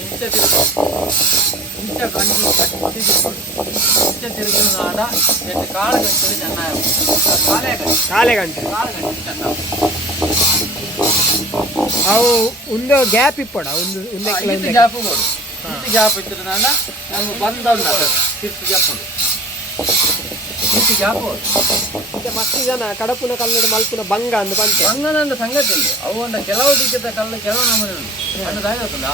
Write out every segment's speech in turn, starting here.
ಇಂಚ ತಿರುಗು ಇಂಚ ಗಂಜಿ ಕಟ್ಟಿ ಇಂಚ ತಿರುಗಿನ ನಾಡ ಎದ್ದು ಕಾಳು ಗಂಟಲು ಚೆನ್ನಾಗಿ ಕಾಲೇ ಗಂಟು ಕಾಲೆ ಗಂಟೆ ಕಾಳು ಗಂಟು ಚೆನ್ನಾಗಿ ಅವು ಒಂದು ಗ್ಯಾಪ್ ಇಪ್ಪಡ ಒಂದು ಒಂದೇ ಇದು ಕಿಲೋ ಗ್ಯಾಪ್ ಕೊಡು. ಇದು ಗ್ಯಾಪ್ ಇದ್ರೆ ನಾಡ ನಮ್ಗೆ ಬಂದ ತಿರ್ತು ಗ್ಯಾಪ್ ಉಂಟು ಇದು ಗ್ಯಾಪ್ ಮತ್ತೆ ಮಸ್ತ್ ಜನ ಕಡಪುನ ಕಲ್ಲಡ ಮಲ್ಪುನ ಬಂಗ ಅಂದ್ ಬಂತೆ. ಹಂಗನೊಂದು ಸಂಗತಿ ಇಲ್ಲ. ಅವು ಒಂದು ಕೆಲವು ದಿಕ್ಕದ ಕಲ್ಲು ಕೆಲವು ನಮೂನೆ ಉಂಟು. ಅದು ಗೊತ್ತಲ್ಲ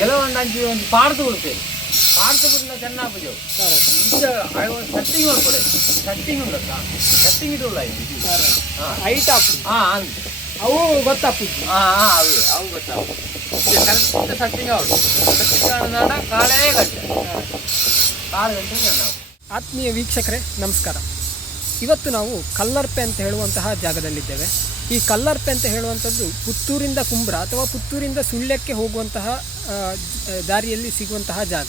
ಕೆಲವೊಂದು ಅಂಚಿ ಒಂದು ಪಾಡ್ದು ಬಿಡ್ತೇವೆ. ಪಾಡ್ದು ಬಿಡ್ಲ ಚೆನ್ನಾಗಿ ಬುಜವು ಇಂಚ ಕಟ್ಟಿಂಗ್ ಮಾಡ್ಕೊಡೆ. ಕಟ್ಟಿಂಗ್ ಉಂಟಲ್ಲ? ಕಟ್ಟಿಂಗ್ ಇಡುಲ್ಲ ಇದು ಹಾಂ. ಹೈಟ್ ಅಪ್ ಆ ಅಂತ ಅವು ಗೊತ್ತಪ್ಪುಜಿ ಹಾಂ ಹಾಂ ಅವು ಅವು ಗೊತ್ತಾಪು ಕರೆಕ್ಟ್ ಸಟ್ಟಿಂಗ್ ಅವಳು ಸಟ್ಟಿಂಗ್ ನಾಡ ಕಾಳೇ ಗಂಟೆ. ಕಾಳು ಗಂಟೆ ನಾವು. ಆತ್ಮೀಯ ವೀಕ್ಷಕರೇ ನಮಸ್ಕಾರ. ಇವತ್ತು ನಾವು ಕಲ್ಲರ್ಪೆ ಅಂತ ಹೇಳುವಂತಹ ಜಾಗದಲ್ಲಿದ್ದೇವೆ. ಈ ಕಲ್ಲರ್ಪೆ ಅಂತ ಹೇಳುವಂಥದ್ದು ಪುತ್ತೂರಿಂದ ಕುಂಬ್ರ ಅಥವಾ ಪುತ್ತೂರಿಂದ ಸುಳ್ಯಕ್ಕೆ ಹೋಗುವಂತಹ ದಾರಿಯಲ್ಲಿ ಸಿಗುವಂತಹ ಜಾಗ.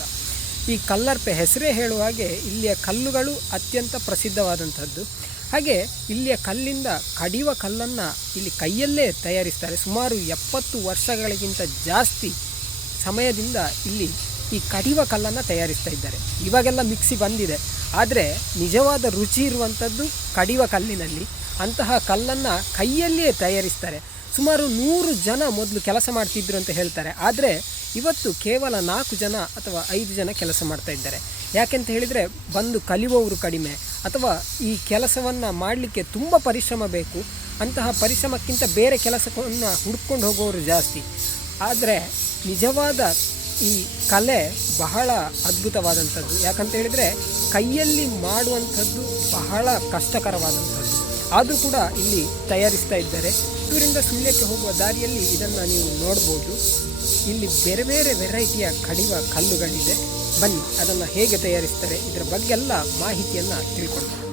ಈ ಕಲ್ಲರ್ಪೆ ಹೆಸರೇ ಹೇಳುವ ಹಾಗೆ ಇಲ್ಲಿಯ ಕಲ್ಲುಗಳು ಅತ್ಯಂತ ಪ್ರಸಿದ್ಧವಾದಂಥದ್ದು. ಹಾಗೆ ಇಲ್ಲಿಯ ಕಲ್ಲಿಂದ ಕಡಿಯುವ ಕಲ್ಲನ್ನು ಇಲ್ಲಿ ಕೈಯಲ್ಲೇ ತಯಾರಿಸ್ತಾರೆ. ಸುಮಾರು ಎಪ್ಪತ್ತು ವರ್ಷಗಳಿಗಿಂತ ಜಾಸ್ತಿ ಸಮಯದಿಂದ ಇಲ್ಲಿ ಈ ಕಡಿವ ಕಲ್ಲನ್ನು ತಯಾರಿಸ್ತಾ ಇದ್ದಾರೆ. ಇವಾಗೆಲ್ಲ ಮಿಕ್ಸಿ ಬಂದಿದೆ. ಆದರೆ ನಿಜವಾದ ರುಚಿ ಇರುವಂಥದ್ದು ಕಡಿವ ಕಲ್ಲಿನಲ್ಲಿ. ಅಂತಹ ಕಲ್ಲನ್ನು ಕೈಯಲ್ಲಿಯೇ ತಯಾರಿಸ್ತಾರೆ. ಸುಮಾರು ನೂರು ಜನ ಮೊದಲು ಕೆಲಸ ಮಾಡ್ತಿದ್ರು ಅಂತ ಹೇಳ್ತಾರೆ. ಆದರೆ ಇವತ್ತು ಕೇವಲ ನಾಲ್ಕು ಜನ ಅಥವಾ ಐದು ಜನ ಕೆಲಸ ಮಾಡ್ತಾ ಇದ್ದಾರೆ. ಯಾಕೆಂತ ಹೇಳಿದರೆ ಬಂದು ಕಲಿಯುವವರು ಕಡಿಮೆ. ಅಥವಾ ಈ ಕೆಲಸವನ್ನು ಮಾಡಲಿಕ್ಕೆ ತುಂಬ ಪರಿಶ್ರಮ ಬೇಕು. ಅಂತಹ ಪರಿಶ್ರಮಕ್ಕಿಂತ ಬೇರೆ ಕೆಲಸವನ್ನು ಹುಡ್ಕೊಂಡು ಹೋಗೋರು ಜಾಸ್ತಿ. ಆದರೆ ನಿಜವಾದ ಈ ಕಲೆ ಬಹಳ ಅದ್ಭುತವಾದಂಥದ್ದು. ಯಾಕಂತ ಹೇಳಿದರೆ ಕೈಯಲ್ಲಿ ಮಾಡುವಂಥದ್ದು ಬಹಳ ಕಷ್ಟಕರವಾದಂಥದ್ದು. ಆದರೂ ಕೂಡ ಇಲ್ಲಿ ತಯಾರಿಸ್ತಾ ಇದ್ದಾರೆ. ಇದರಿಂದ ಸುಳ್ಯಕ್ಕೆ ಹೋಗುವ ದಾರಿಯಲ್ಲಿ ಇದನ್ನು ನೀವು ನೋಡ್ಬೋದು. ಇಲ್ಲಿ ಬೇರೆ ಬೇರೆ ವೆರೈಟಿಯ ಕಡಿವ ಕಲ್ಲುಗಳಿದೆ. ಬನ್ನಿ, ಅದನ್ನು ಹೇಗೆ ತಯಾರಿಸ್ತಾರೆ, ಇದರ ಬಗ್ಗೆ ಎಲ್ಲ ಮಾಹಿತಿಯನ್ನು ತಿಳ್ಕೊಳ್ಳೋಣ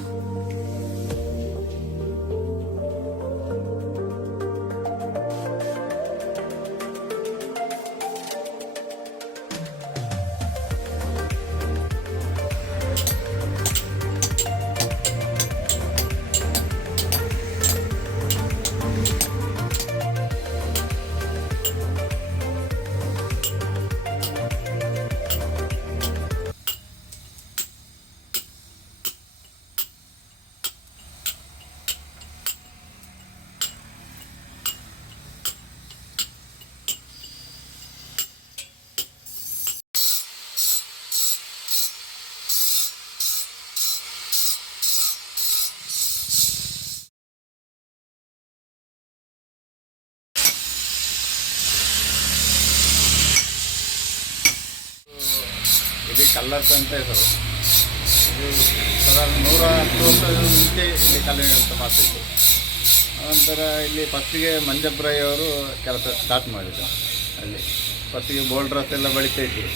ಇಲ್ಲಿ ಕಲ್ಲರ್ಸ್ ಅಂತ ಹೆಸರು. ಇದು ಸಾಧಾರಣ ನೂರ ಹತ್ತು ವರ್ಷದ ಮುಂಚೆ ಇಲ್ಲಿ ಕಲ್ಲಿನ ಕೆಲಸ ಮಾಡ್ತಿತ್ತು ನಂತರ ಇಲ್ಲಿ ಫಸ್ಟಿಗೆ ಮಂಜಬ್ರಾಯಿ ಅವರು ಕೆಲಸ ಸ್ಟಾರ್ಟ್ ಮಾಡಿದ್ರು. ಅಲ್ಲಿ ಫಸ್ಟಿಗೆ ಬೋಲ್ಡ್ರಸ್ ಎಲ್ಲ ಬಳಿತಾ ಇದ್ದರು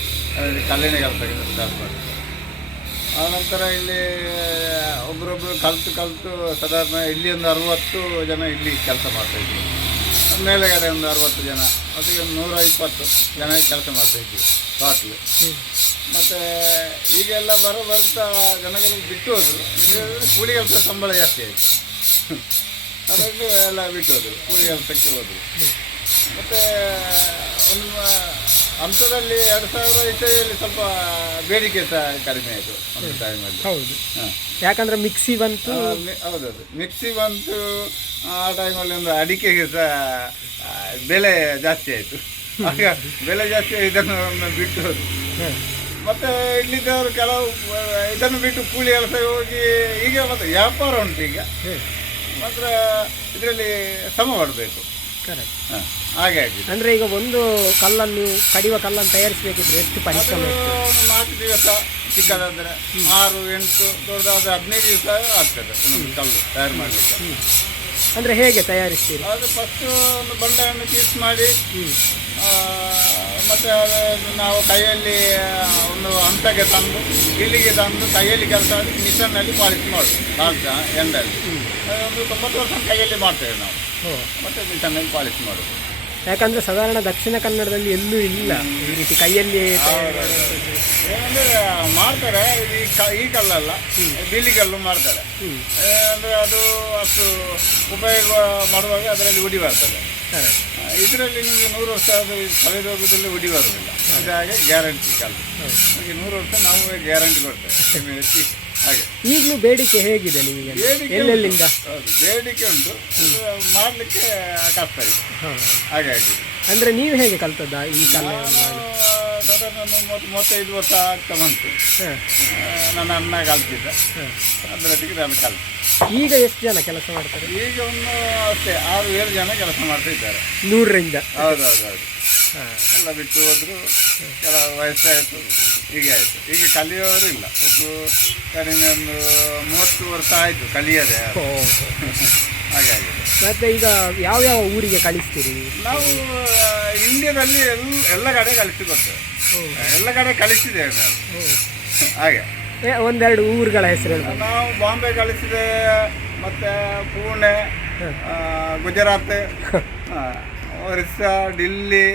ಅಲ್ಲಿ ಕಲ್ಲಿನ ಕೆಲಸ ಸ್ಟಾರ್ಟ್ ಮಾಡಿದ್ರು. ಆನಂತರ ಇಲ್ಲಿ ಒಬ್ಬರೊಬ್ಬರು ಕಲಿತು ಕಲಿತು ಸಾಧಾರಣ ಇಲ್ಲಿ ಒಂದು ಅರುವತ್ತು ಜನ ಇಲ್ಲಿ ಕೆಲಸ ಮಾಡ್ತಾಯಿದ್ವಿ ಮೇಲೆಗಡೆ ಒಂದು ಅರುವತ್ತು ಜನ ಅದಕ್ಕೆ ಒಂದು ನೂರ ಇಪ್ಪತ್ತು ಜನ ಕೆಲಸ ಮಾಡ್ತಾಯಿದ್ವಿ ಟೋಟ್ಲು ಮತ್ತು ಈಗೆಲ್ಲ ಬರ ಬರ್ತಾ ಜನಗಳು ಬಿಟ್ಟು ಹೋದರು. ಕೂಲಿ ಕೆಲಸ ಸಂಬಳ ಜಾಸ್ತಿ ಆಯಿತು. ಅದಕ್ಕೆ ಎಲ್ಲ ಬಿಟ್ಟು ಹೋದರು ಕೂಲಿ ಕೆಲಸಕ್ಕೆ ಹೋದರು. ಮತ್ತು ಒಂದು ಹಂತದಲ್ಲಿ ಎರಡು ಸಾವಿರ ಇಸವಿಯಲ್ಲಿ ಸ್ವಲ್ಪ ಬೇಡಿಕೆ ಸಹ ಕಡಿಮೆ ಆಯಿತು ಒಂದು ಟೈಮಲ್ಲಿ ಹೌದು. ಹಾಂ. ಯಾಕಂದ್ರೆ ಮಿಕ್ಸಿ ಬಂತು. ಹೌದೌದು. ಮಿಕ್ಸಿ ಬಂತು ಆ ಟೈಮಲ್ಲಿ ಒಂದು ಅಡಿಕೆಗೆ ಸಹ ಬೆಲೆ ಜಾಸ್ತಿ ಆಯಿತು. ಆಗ ಬೆಲೆ ಜಾಸ್ತಿ ಇದನ್ನು ಬಿಟ್ಟು ಹೋದ್ರು. ಮತ್ತೆ ಇಲ್ಲಿದ್ದವರು ಕೆಲವು ಇದನ್ನು ಬಿಟ್ಟು ಕೂಲಿ ಕೆಲಸ ಹೋಗಿ ಈಗ ಮತ್ತೆ ವ್ಯಾಪಾರ ಉಂಟು ಈಗ. ಮಾತ್ರ ಇದರಲ್ಲಿ ಸಮ ಮಾಡಬೇಕು ಕರೆಕ್ಟ್ ಹಾಂ ಹಾಗೆ ಆಗಿದೆ. ಅಂದ್ರೆ ಈಗ ಒಂದು ಕಲ್ಲನ್ನು ನೀವು ಕಡಿಯುವ ಕಲ್ಲನ್ನು ತಯಾರಿಸಬೇಕಿದ್ರೆ ಎಷ್ಟು ಪರಿಶ್ರಮ ಒಂದು ನಾಲ್ಕು ದಿವಸ ಚಿಕ್ಕದಾದರೆ ಆರು ಎಂಟು ದೊಡ್ಡದಾದ್ರೆ ಹದಿನೈದು ದಿವಸ ಆಗ್ತದೆ ಒಂದೊಂದು ಕಲ್ಲು ತಯಾರು ಮಾಡಲಿಕ್ಕೆ. ಅಂದ್ರೆ ಹೇಗೆ ತಯಾರಿಸ್ತೀರಿ? ಅದು ಫಸ್ಟು ಒಂದು ಬಂಡೆಯನ್ನು ಚೀಸ್ ಮಾಡಿ ಮತ್ತೆ ಅದು ನಾವು ಕೈಯಲ್ಲಿ ಒಂದು ಹಂತಕ್ಕೆ ತಂದು ಇಲ್ಲಿಗೆ ತಂದು ಕೈಯಲ್ಲಿ ಕೆಲಸ ಮಾಡಿ ಮಿಷನ್ನಲ್ಲಿ ಪಾಲಿಶ್ ಮಾಡೋದು. ಲಾಸ್ಟ್ ಎಂಡಲ್ಲಿ. ಒಂದು ತೊಂಬತ್ತು ವರ್ಷ ಕೈಯಲ್ಲಿ ಮಾಡ್ತೇವೆ ನಾವು. ಮತ್ತೆ ಮಿಷನ್ನಲ್ಲಿ ಪಾಲಿಶ್ ಮಾಡೋದು. ಯಾಕಂದ್ರೆ ಸಾಧಾರಣ ದಕ್ಷಿಣ ಕನ್ನಡದಲ್ಲಿ ಎಲ್ಲೂ ಇಲ್ಲ ಈ ರೀತಿ ಕೈಯಲ್ಲಿ ಏನಂದರೆ ಮಾಡ್ತಾರೆ ಈ ಕ ಈ ಕಲ್ಲಲ್ಲ. ಬಿಲಿ ಕಲ್ಲು ಮಾಡ್ತಾರೆ. ಅಂದರೆ ಅದು ಅಷ್ಟು ಉಪಯೋಗ ಮಾಡುವಾಗ ಅದರಲ್ಲಿ ಉಡಿ ಬರ್ತದೆ. ಇದರಲ್ಲಿ ನಿಮಗೆ ನೂರು ವರ್ಷ ಅದು ಕಳೆದ ರೋಗದಲ್ಲಿ ಉಡಿ ಬರೋದಿಲ್ಲ ಅದು ಹಾಗೆ ಗ್ಯಾರಂಟಿ ಕಾಲ. ಹಾಗೆ ನೂರು ವರ್ಷ ನಾವು ಗ್ಯಾರಂಟಿ ಕೊಡ್ತೇವೆ. ಹೆಚ್ಚಿ ಹಾಗೆ. ಈಗಲೂ ಬೇಡಿಕೆ ಹೇಗಿದೆ ನಿಮಗೆ? ಎಲ್ಲೆಲ್ಲಿಂದ. ಹೌದು ಬೇಡಿಕೆ ಉಂಟು. ಮಾಡಲಿಕ್ಕೆ ಕಷ್ಟ ಇದೆ ಹಾಗಾಗಿ ಅಂದರೆ ನೀವು ಹೇಗೆ ಕಲ್ತದ್ದ ಈ ಕಲೆ? ಸಾಧಾರಣ ಮೂವತ್ತು ಮೂವತ್ತೈದು ವರ್ಷ ಆಗ್ತಾ ಬಂತು. ನನ್ನ ಅಣ್ಣ ಕಲ್ತಿದ್ದ. ಅದರೊಟ್ಟಿಗೆ ನಾನು ಕಲ್ತೆ. ಈಗ ಎಷ್ಟು ಜನ ಕೆಲಸ ಮಾಡ್ತಾರೆ? ಈಗ ಒಂದು ಅಷ್ಟೇ ಆರು ಏಳು ಜನ ಕೆಲಸ ಮಾಡ್ತಾ ಇದ್ದಾರೆ ನೂರರಿಂದ. ಹೌದು ಹೌದು ಹೌದು ಹಾಂ. ಎಲ್ಲ ಬಿಟ್ಟು ಹೋದ್ರು ಕೆಲ ವಯಸ್ಸಾಯಿತು ಹೀಗೆ ಆಯಿತು. ಈಗ ಕಲಿಯೋರು ಇಲ್ಲ. ಒಂದು ಕಡಿಮೆ ಒಂದು ಮೂವತ್ತು ವರ್ಷ ಆಯಿತು ಕಲಿಯದೆ. ಹಾಗಾಗಿ ಮತ್ತೆ ಈಗ ಯಾವ ಯಾವ ಊರಿಗೆ ಕಳಿಸ್ತೀರಿ? ನಾವು ಇಂಡಿಯಾದಲ್ಲಿ ಎಲ್ಲ ಎಲ್ಲ ಕಡೆ ಕಳಿಸಿ ಕೊಡ್ತೇವೆ ಎಲ್ಲ ಕಡೆ ಕಳಿಸಿದ್ದೇವೆ ನಾವು. ಹಾಗೆ. ಒಂದೆರಡು ಊರುಗಳ ಹೆಸರು ನಾವು ಬಾಂಬೆ ಕಳಿಸಿದೆ ಮತ್ತು ಪುಣೆ ಗುಜರಾತ್ ಒರಿಸ್ಸಾ ಡಿಲ್ಲಿ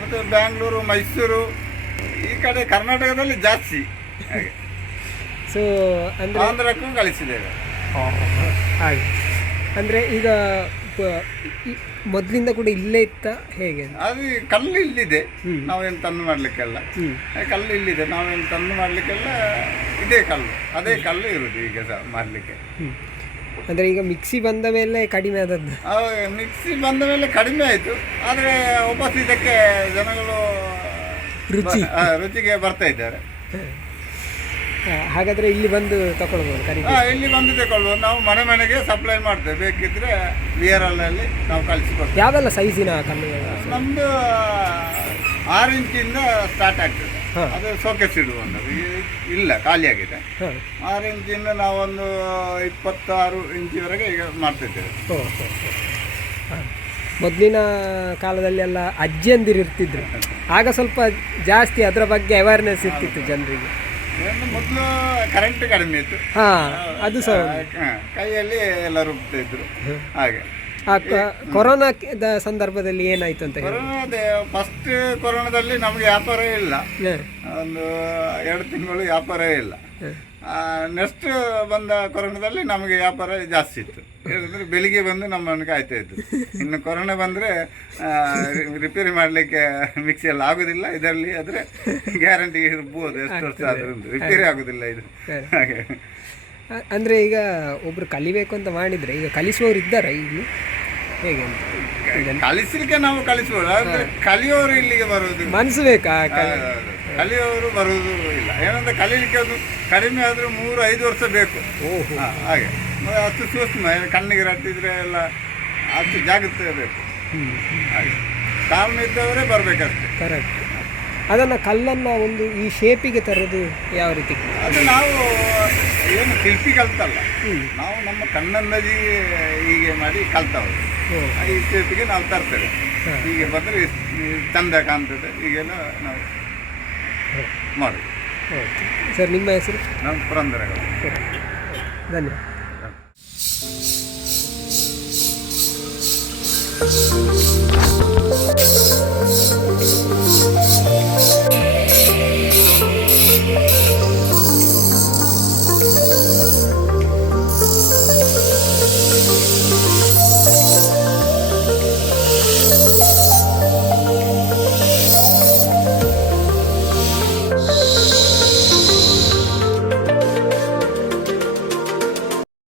ಮತ್ತು ಬ್ಯಾಂಗ್ಳೂರು ಮೈಸೂರು ಈ ಕಡೆ ಕರ್ನಾಟಕದಲ್ಲಿ ಜಾಸ್ತಿ. ಹಾಗೆ. ಸೊ ಅಂದರೆ ಆಂಧ್ರಕ್ಕೂ ಕಳಿಸಿದ್ದೇವೆ. ಹಾಗೆ. ಅಂದರೆ ಈಗ ಮೊದಲಿಂದ ಕೂಡ ಇಲ್ಲೇ ಇತ್ತ ಹೇಗೆ ಅದು ಕಲ್ಲು ಇಲ್ಲಿದೆ. ನಾವೇನು ತಂದು ಮಾಡಲಿಕ್ಕೆಲ್ಲ. ಕಲ್ಲು ಇಲ್ಲಿದೆ. ನಾವೇನು ತಂದು ಮಾಡಲಿಕ್ಕೆಲ್ಲ ಇದೇ ಕಲ್ಲು. ಅದೇ ಕಲ್ಲು ಇರುದು ಈಗ ಸಹ ಮಾಡಲಿಕ್ಕೆ ಅಂದರೆ ಈಗ ಮಿಕ್ಸಿ ಬಂದ ಮೇಲೆ ಕಡಿಮೆ ಆದದ್ದು. ಮಿಕ್ಸಿ ಬಂದ ಮೇಲೆ ಕಡಿಮೆ ಆಯಿತು. ಆದರೆ ವಾಪಸ್ ಇದಕ್ಕೆ ಜನಗಳು ರುಚಿ. ರುಚಿಗೆ ಬರ್ತಾ ಇದ್ದಾರೆ. ಹಾಗಾದರೆ ಇಲ್ಲಿ ಬಂದು ತಗೊಳ್ಬೋದು ಖರೀದಿ. ಹಾಂ ಇಲ್ಲಿ ಬಂದು ತಗೊಳ್ಬೋದು ನಾವು ಮನೆ ಮನೆಗೆ ಸಪ್ಲೈ ಮಾಡ್ತೇವೆ. ಬೇಕಿದ್ರೆ ಎಲ್ನಲ್ಲಿ ನಾವು ಕಳಿಸಿಕೊಡ್ತೇವೆ. ಯಾವೆಲ್ಲ ಸೈಜಿನ ಕಮ್ಮಿ ನಮ್ಮದು ಆರು ಇಂಚಿಂದ ಸ್ಟಾರ್ಟ್ ಆಗ್ತದೆ. ಅದು ಸೋಕೆಸ್ ಇಡುವಂಥದ್ದು. ಇಲ್ಲ ಖಾಲಿಯಾಗಿದೆ ಆರು ಇಂಚಿಂದ ನಾವೊಂದು ಇಪ್ಪತ್ತಾರು ಇಂಚಿವರೆಗೆ ಈಗ ಮಾಡ್ತಿದ್ದೇವೆ. ಮೊದಲಿನ ಕಾಲದಲ್ಲಿ ಎಲ್ಲ ಅಜ್ಜಿಯಂದಿರು ಇರ್ತಿದ್ರು. ಆಗ ಸ್ವಲ್ಪ ಜಾಸ್ತಿ ಅದರ ಬಗ್ಗೆ ಅವೇರ್ನೆಸ್ ಇರ್ತಿತ್ತು ಜನರಿಗೆ. ಮೊದಲು ಕರೆಂಟ್ ಕಡಿಮೆ ಇತ್ತು. ಹಾಂ ಅದು ಸಹ. ಹಾ, ಕೈಯಲ್ಲಿ ಎಲ್ಲ ರುಬ್ತಾ ಇದ್ರು. ಹಾಗೆ. ಆ ಕ- ಕೊರೋನಾದ ಸಂದರ್ಭದಲ್ಲಿ ಏನಾಯ್ತು ಅಂತ ಹೇಳಿ. ಕೊರೋನಾದ ಫಸ್ಟ್ ಕೊರೋನಾದಲ್ಲಿ ನಮಗೆ ವ್ಯಾಪಾರ ಇಲ್ಲ. ಹಾಂ ಒಂದು ಎರಡು ತಿಂಗಳು ವ್ಯಾಪಾರ ಇಲ್ಲ. ನೆಕ್ಸ್ಟ್ ಬಂದ ಕೊರೋನಾದಲ್ಲಿ ನಮಗೆ ವ್ಯಾಪಾರ ಜಾಸ್ತಿ ಇತ್ತು. ಹೇಳಿದ್ರೆ ಬೆಳಿಗ್ಗೆ ಬಂದು ನಮ್ಮನ್ನು ಕಾಯ್ತಾ ಇತ್ತು ಇನ್ನು ಕೊರೋನಾ ಬಂದರೆ ರಿಪೇರಿ ಮಾಡಲಿಕ್ಕೆ ಮಿಕ್ಸಿ ಎಲ್ಲ ಆಗೋದಿಲ್ಲ. ಇದರಲ್ಲಿ ಆದರೆ ಗ್ಯಾರಂಟಿ ಇರ್ಬೋದು ಎಷ್ಟು ವರ್ಷ ಆದ್ರೂ ರಿಪೇರಿ ಆಗೋದಿಲ್ಲ ಇದು. ಹಾಗೆ. ಅಂದರೆ ಈಗ ಒಬ್ರು ಕಲಿಬೇಕು ಅಂತ ಮಾಡಿದರೆ ಈಗ ಕಲಿಸುವವರು ಇದ್ದಾರೆ ಇಲ್ಲಿ? ಹೇಗೆ ಅಂತ? ಕಲಿಸಲಿಕ್ಕೆ ನಾವು ಕಲಿಸ್ಬೋದು. ಆದರೆ ಕಲಿಯೋರು ಇಲ್ಲಿಗೆ ಬರೋದು ಮನಸ್ಸು ಬೇಕಾ. ಕಲಿಯೋರು ಬರುವುದು ಇಲ್ಲ. ಏನಂದ್ರೆ ಕಲೀಲಿಕ್ಕೆ ಅದು ಕಡಿಮೆ ಆದರೂ ಮೂರು ಐದು ವರ್ಷ ಬೇಕು. ಓಹೋ. ಹಾ, ಹಾಗೆ. ಅಷ್ಟು ಸೂಕ್ಷ್ಮ ಕಣ್ಣಿಗೆ ರಟ್ಟಿದ್ರೆ ಎಲ್ಲ ಅಷ್ಟು ಜಾಗ್ರತೆ ಬೇಕು. ಹಾಗೆ. ತಾಳ್ಮೆ ಇದ್ದವರೇ ಬರಬೇಕಷ್ಟೆ. ಕರೆಕ್ಟ್ ಅದನ್ನ ಕಲ್ಲನ್ನ ಒಂದು ಈ ಶೇಪಿಗೆ ತರೋದು ಯಾವ ರೀತಿ? ಅದು ನಾವು ಏನು ಶಿಲ್ಪಿ ಕಲ್ತಲ್ಲ. ನಾವು ನಮ್ಮ ಕಣ್ಣಂದಾಜಿ ಹೀಗೆ ಮಾಡಿ ಕಲ್ತವರು. ಈ ಶೇಪಿಗೆ ನಾವು ತರ್ತೇವೆ. ಹೀಗೆ ಬಂದರೆ ಚಂದ ಕಾಣ್ತದೆ. ಈಗೆಲ್ಲ ನಾವು ಮಾಡೋದು ಓಕೆ. ಸರ್ ನಿಮ್ಮ ಹೆಸರು? ನಾನು ಪುರಂದರಗಳು. ಧನ್ಯವಾದ.